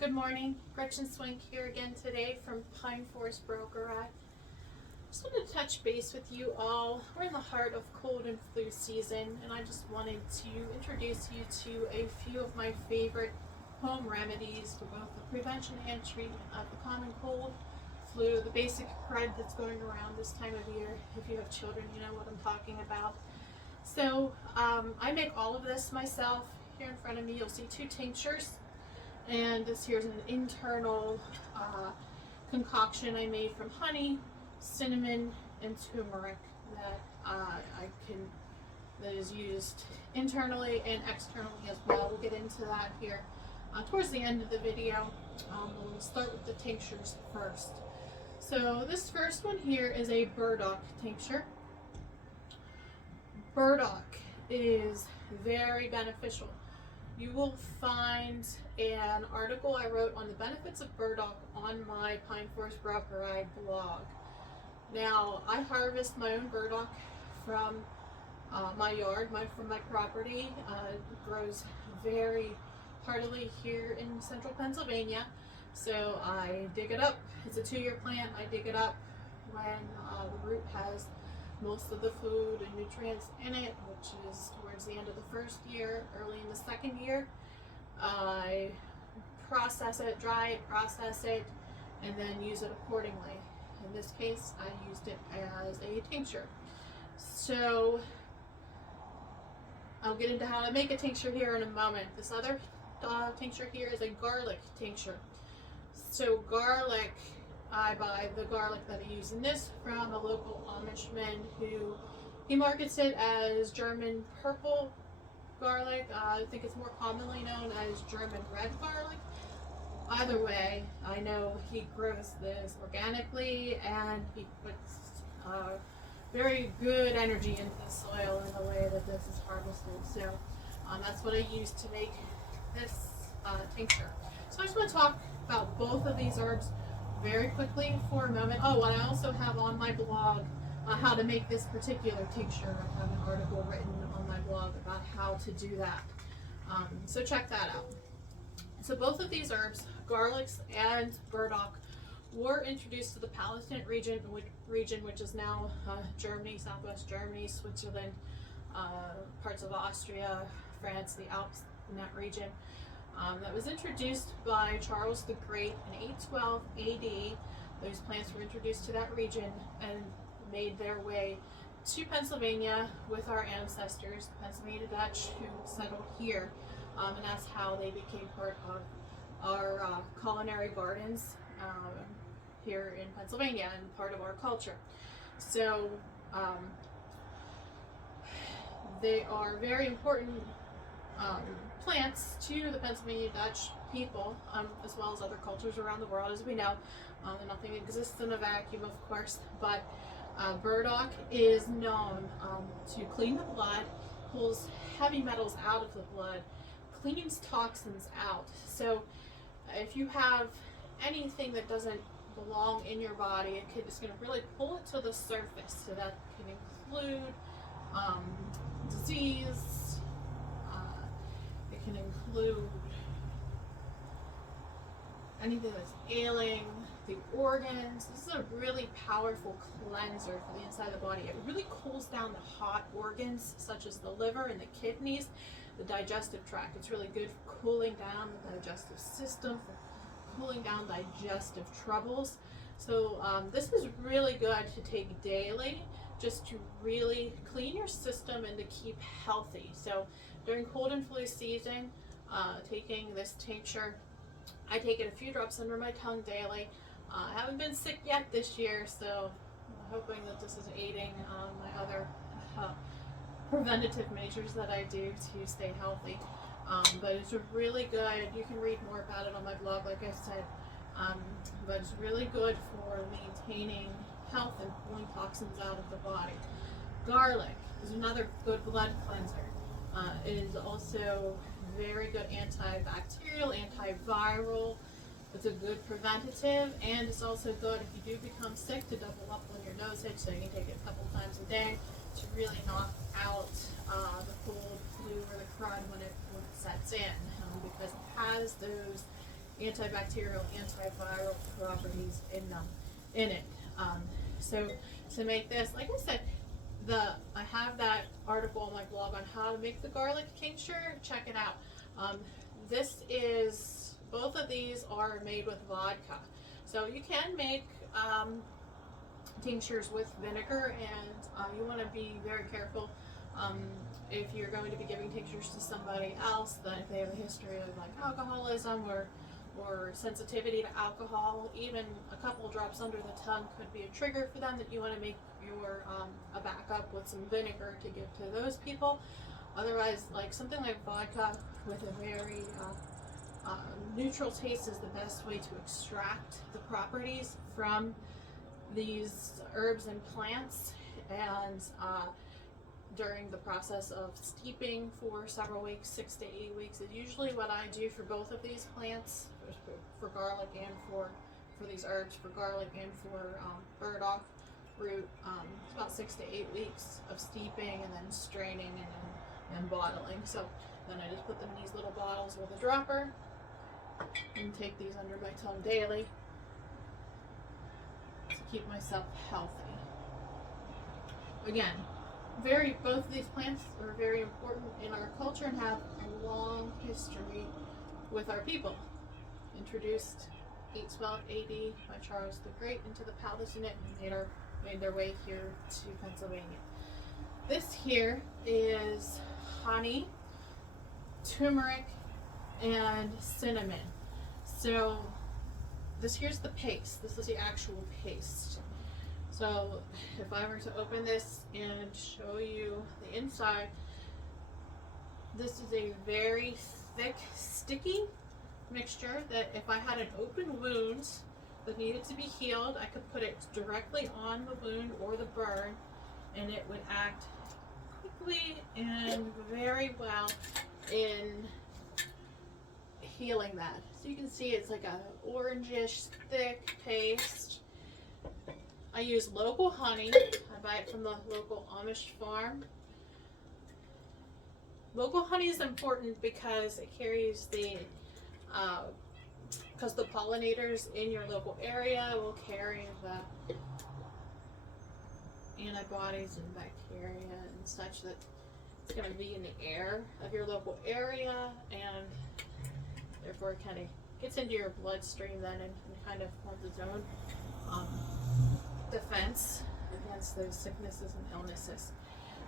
Good morning, Gretchen Swink here again today from Pine Forest Braucherei. Just wanted to touch base with you all. We're in the heart of cold and flu season, and I just wanted to introduce you to a few of my favorite home remedies for both the prevention and treatment of the common cold, flu, the basic crud that's going around this time of year. If you have children, you know what I'm talking about. So I make all of this myself. Here in front of me, you'll see two tinctures. And this here's an internal concoction I made from honey, cinnamon, and turmeric that is used internally and externally as well. We'll get into that here towards the end of the video. We'll start with the tinctures first. So this first one here is a burdock tincture. Burdock is very beneficial. You will find an article I wrote on the benefits of burdock on my Pine Forest Braucherei blog. Now, I harvest my own burdock from my yard, from my property. It grows very heartily here in central Pennsylvania. So I dig it up. It's a 2-year plant. I dig it up when the root has most of the food and nutrients in it, which is towards the end of the first year, early in the second year. I process it, dry it, process it, and then use it accordingly. In this case, I used it as a tincture. So I'll get into how to make a tincture here in a moment. This other tincture here is a garlic tincture. So garlic, I buy the garlic that I use in this from a local Amishman who he markets it as German purple garlic. I think it's more commonly known as German red garlic. Either way, I know he grows this organically and he puts very good energy into the soil in the way that this is harvested. So that's what I use to make this tincture. So I just want to talk about both of these herbs very quickly for a moment. Oh, and I also have on my blog how to make this particular tincture. I have an article written on my blog about how to do that. So check that out. So both of these herbs, garlics and burdock, were introduced to the Palatinate region, which is now Germany, southwest Germany, Switzerland, parts of Austria, France, the Alps, in that region. That was introduced by Charles the Great in 812 AD. Those plants were introduced to that region and made their way to Pennsylvania with our ancestors, the Pennsylvania Dutch, who settled here. And that's how they became part of our culinary gardens here in Pennsylvania and part of our culture. So they are very important plants to the Pennsylvania Dutch people, as well as other cultures around the world, as we know. Nothing exists in a vacuum, of course, but burdock is known to clean the blood, pulls heavy metals out of the blood, cleans toxins out. So if you have anything that doesn't belong in your body, it's going to really pull it to the surface. So that can include disease. It can include anything that's ailing the organs. This is a really powerful cleanser for the inside of the body. It really cools down the hot organs such as the liver and the kidneys, the digestive tract. It's really good for cooling down the digestive system, for cooling down digestive troubles. So this is really good to take daily, just to really clean your system and to keep healthy. So during cold and flu season, taking this tincture, I take it a few drops under my tongue daily. I haven't been sick yet this year, so I'm hoping that this is aiding my other preventative measures that I do to stay healthy. But it's really good. You can read more about it on my blog, like I said. But it's really good for maintaining health and pulling toxins out of the body. Garlic is another good blood cleanser. It is also very good antibacterial, antiviral. It's a good preventative, and it's also good if you do become sick to double up on your nose itch, so you can take it a couple times a day to really knock out the cold, flu, or the crud when it sets in, because it has those antibacterial, antiviral properties in it. So to make this, like I said, I have that article on my blog on how to make the garlic tincture. Check it out. Both of these are made with vodka. So you can make tinctures with vinegar, and you want to be very careful if you're going to be giving tinctures to somebody else, that if they have a history of like alcoholism or sensitivity to alcohol. Even a couple drops under the tongue could be a trigger for them, that you want to make your a backup with some vinegar to give to those people. Otherwise, like something like vodka with a very neutral taste is the best way to extract the properties from these herbs and plants. And during the process of steeping for several weeks, 6 to 8 weeks, is usually what I do for both of these plants, for garlic and for these herbs, for garlic and for burdock root. It's about 6 to 8 weeks of steeping and then straining and bottling. So then I just put them in these little bottles with a dropper and take these under my tongue daily to keep myself healthy. Again, both of these plants are very important in our culture and have a long history with our people. Introduced 812 AD by Charles the Great into the Palatinate and made their way here to Pennsylvania. This here is honey, turmeric, and cinnamon. So here's the paste. This is the actual paste. So if I were to open this and show you the inside, this is a very thick, sticky mixture that if I had an open wound that needed to be healed, I could put it directly on the wound or the burn, and it would act quickly and very well in healing that. So you can see it's like a orangish, thick paste. I use local honey. I buy it from the local Amish farm. Local honey is important because it carries because the pollinators in your local area will carry the antibodies and bacteria and such that it's going to be in the air of your local area, and therefore it kind of gets into your bloodstream then and kind of forms its own defense against those sicknesses and illnesses.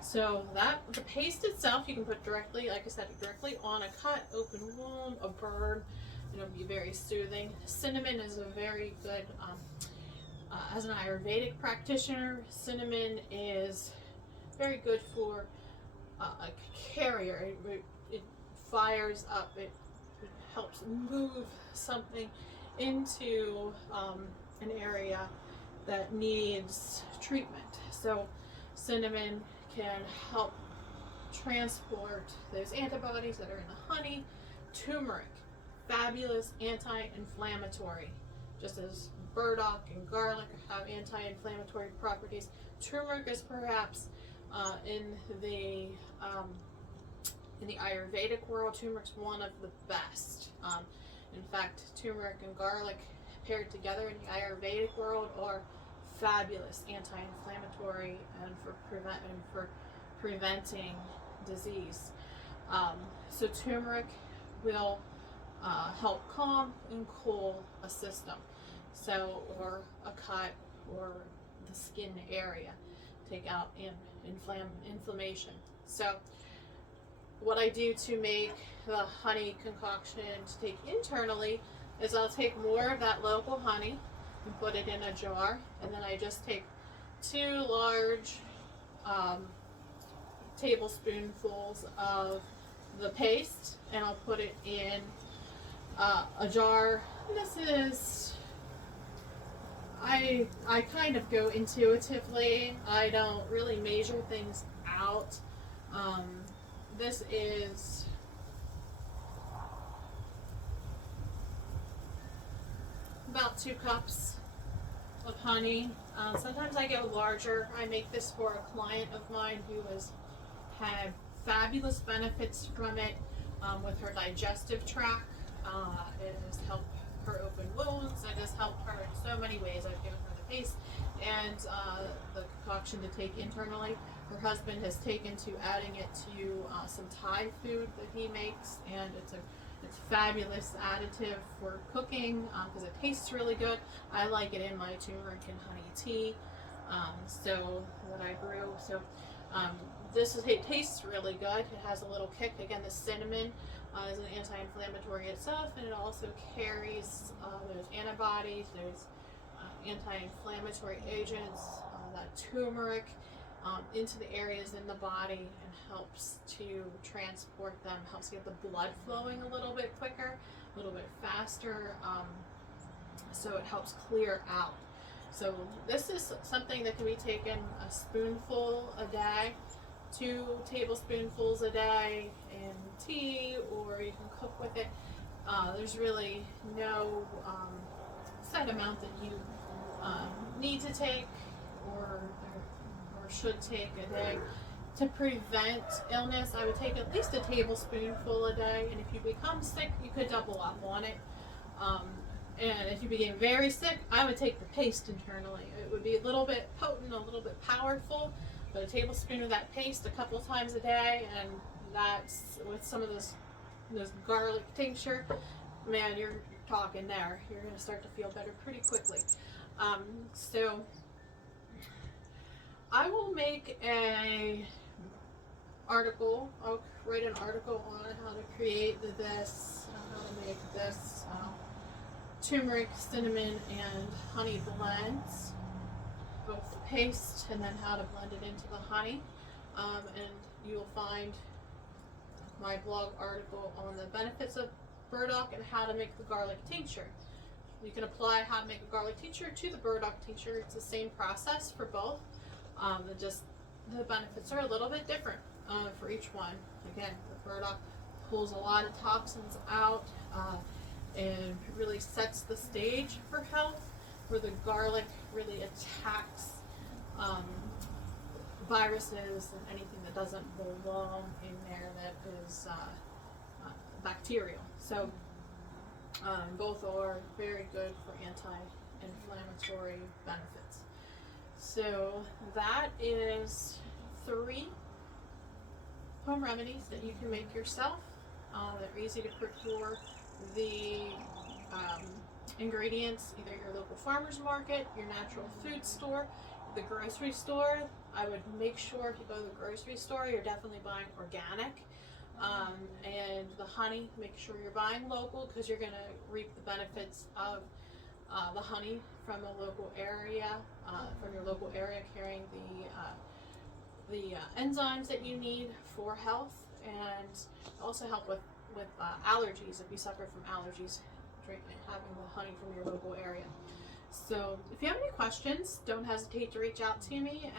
So the paste itself you can put directly, like I said, directly on a cut, open wound, a burn. It'll be very soothing. Cinnamon is a very good, as an Ayurvedic practitioner, cinnamon is very good for a carrier. It fires up, it helps move something into an area that needs treatment. So cinnamon can help transport those antibodies that are in the honey. Turmeric, fabulous anti-inflammatory. Just as burdock and garlic have anti-inflammatory properties, turmeric is perhaps in the Ayurvedic world, turmeric's one of the best. In fact, turmeric and garlic paired together in the Ayurvedic world are fabulous anti-inflammatory and for preventing disease. So turmeric will help calm and cool a system, or a cut or the skin area, take out inflammation. So what I do to make the honey concoction to take internally is I'll take more of that local honey and put it in a jar, and then I just take 2 large tablespoonfuls of the paste and I'll put it in a jar. This is, I kind of go intuitively. I don't really measure things out. This is about 2 cups of honey. Sometimes I go larger. I make this for a client of mine who has had fabulous benefits from it with her digestive tract. It has helped her open wounds. It has helped her in so many ways. I've given her the paste and the concoction to take internally. Her husband has taken to adding it to some Thai food that he makes, and it's a fabulous additive for cooking because it tastes really good. I like it in my turmeric and honey tea, so that I brew. So it tastes really good. It has a little kick. Again, the cinnamon is an anti-inflammatory itself, and it also carries those antibodies, those anti-inflammatory agents, that turmeric into the areas in the body, and helps to transport them, helps get the blood flowing a little bit quicker, a little bit faster, so it helps clear out. So this is something that can be taken a spoonful a day, 2 tablespoonfuls a day in tea, or you can cook with it. There's really no set amount that you need to take or should take a day. To prevent illness, I would take at least a tablespoonful a day, and if you become sick, you could double up on it. And if you became very sick, I would take the paste internally. It would be a little bit potent, a little bit powerful, but a tablespoon of that paste a couple times a day, and that's with some of this garlic tincture, man, you're talking there. You're going to start to feel better pretty quickly. So I will make a article. I'll write an article on how to create this, how to make this turmeric, cinnamon, and honey blends, both the paste and then how to blend it into the honey. And you'll find my blog article on the benefits of burdock and how to make the garlic tincture. You can apply how to make a garlic tincture to the burdock tincture. It's the same process for both. Just the benefits are a little bit different for each one. Again, the burdock pulls a lot of toxins out and really sets the stage for health, where the garlic really attacks viruses and anything that doesn't belong in there that is bacterial. So both are very good for anti-inflammatory benefits. So that is 3 home remedies that you can make yourself. They're easy to procure. The ingredients, either your local farmer's market, your natural food store, the grocery store. I would make sure if you go to the grocery store, you're definitely buying organic. And the honey, make sure you're buying local, because you're going to reap the benefits of the honey from a local area, from your local area, carrying the enzymes that you need for health, and also help with allergies if you suffer from allergies, having the honey from your local area. So if you have any questions, don't hesitate to reach out to me.